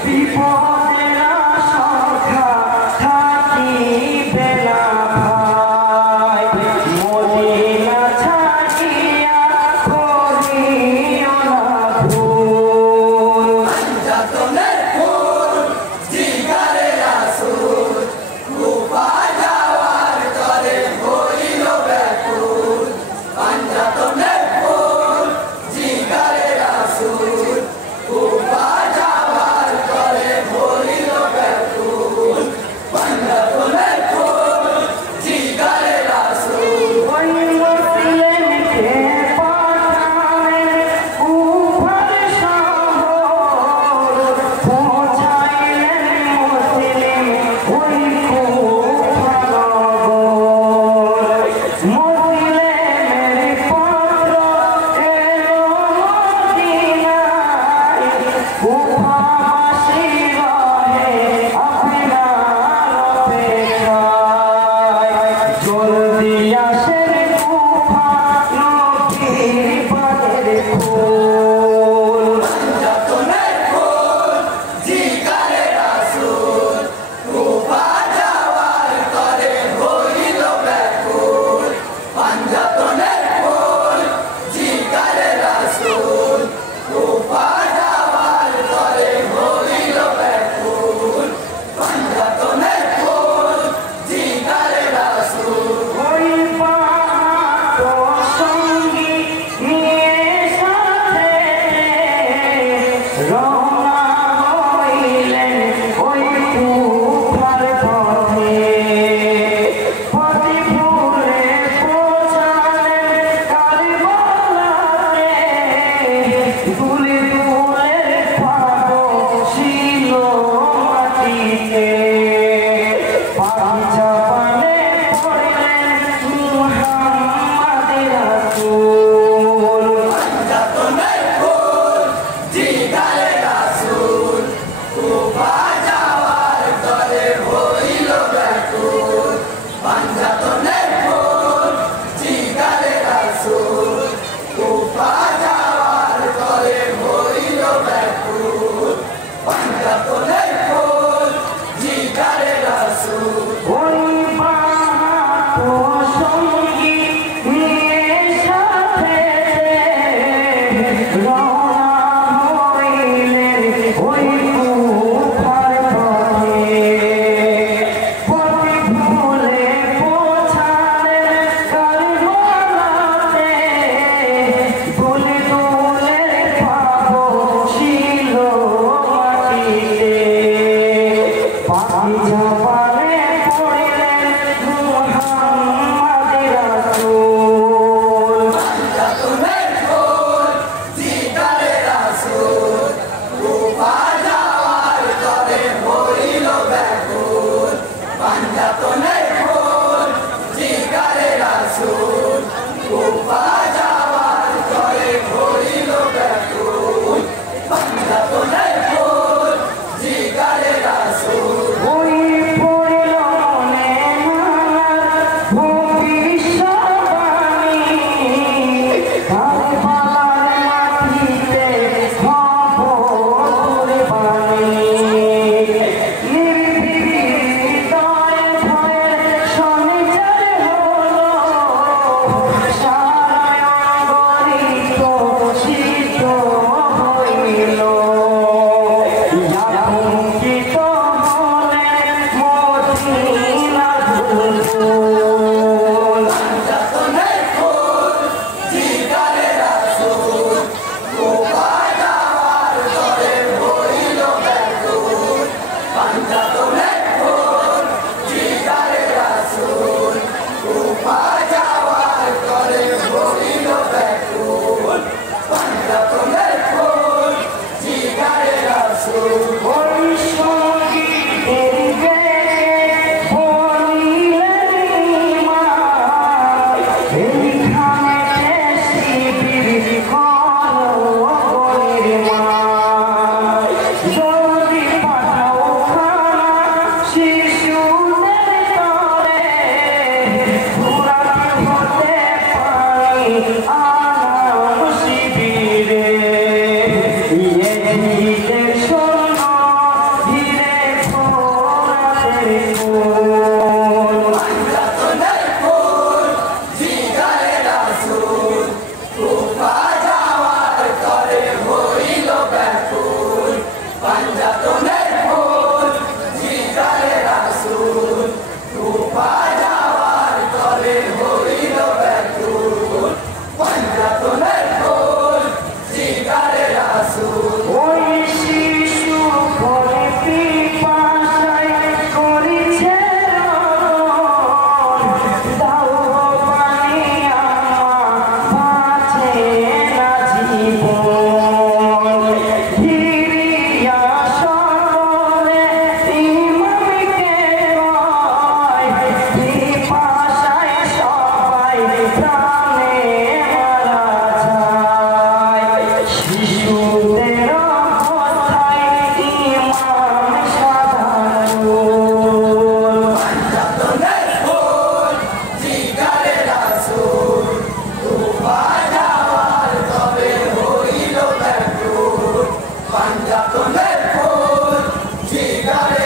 বিপদের আশঙ্কা থাকিবে না ভাই, মদিনা ছাড়িয়া করিও না ভুল। পাঞ্জাতনের ফুল জিগারে রাসূল, কুফা যাওয়ার তরে হইল ব্যাকুল। পাঞ্জাতনের ফুল জিগারে রাসূল, কুফা যাওয়ার তরে হইল ব্যাকুল। পাঞ্জাতনের ফুল জিগারে রাসূল। ওই মুসলিমকে পাঠালেন কুফার শহর, পৌঁছাইলেন মুসলিম ওই কুফা নগর। মুসলিমের পত্র এলো মদিনায়, কুফাবাসী রহে আপনার অপেক্ষায়। জলদি আসেন কুফা নবীর পায়ের ফুল। পাঞ্জাতনের ফুল জিগারে রাসূল, কুফা যাওয়ার তরে হইল ব্যাকুল। পাঞ্জাতনের ফুল জিগারে রাসূল, কুফা যাওয়ার তরে হইল ব্যাকুল। পাঞ্জাতনের ফুল জিগারে রাসূল। ওই বাহাদুর সঙ্গী নিয়ে সাথে রওনা হইলেন ওই কুফার পথে। পথে ভুলে পৌঁছালেন কারবালাতে, দুলে দুলে পাগল ছিল মাটিতে। পাঞ্জাবানে পড়লেন মুহাম্মদ রাসূল। পাঞ্জাতনের ফুল জিগারে রাসূল, কুফা যাওয়ার তরে হইল ব্যাকুল। পাঞ্জাতনের ফুল জিগারে রাসূল, কুফা যাওয়ার তরে হইল ব্যাকুল। পাঞ্জাতনের ফুল জিগারে রাসূল। ওই বাহাদুর সঙ্গী নিয়ে সাথে রওনা হইলেন ওই কুফার পথে। পথে ভুলে পৌঁছালেন কারবালাতে, দুলে দুলে পাগল ছিল মাটিতে। পাঞ্জাবানে পড়লেন মুহাম্মদ রাসূল। পাঞ্জাতনের ফুল জিগারে রাসূল, কুফা যাওয়ার তরে হইল ব্যাকুল। পাঞ্জাতনের ফুল জিগারে রাসূল, কুফা যাওয়ার তরে হইল ব্যাকুল। পাঞ্জাতনের ফুল জিগারে রাসূল। ওই পড়ল মনে নানার ভবিষ্যৎবাণী, কারবালার মাটিতে হব কুরবানি। নির্ভীকতায় ভয়ে সঞ্চার হলো, সারা অঙ্গরিত শীত হইল। আতঙ্কিত হলেন মদিনার বুলবুল। পাঞ্জাতনের ফুল জিগারে রাসূল, কুফা যাওয়ার তরে হইল ব্যাকুল। পাঞ্জাতনের ফুল জিগারে রাসূল, কুফা যাওয়ার তরে হইল ব্যাকুল। পাঞ্জাতনের ফুল জিগারে রাসূল। ওই সঙ্গীতের বেগে বলিলেন ইমাম, এইখানে শিবির করো গরিমাম। জলদি পাঠাও খানা শিশুদের তরে, ঘোরাতে হতে পারি আনাম শিবিরে। নির্যাতনের ফুল জিগারে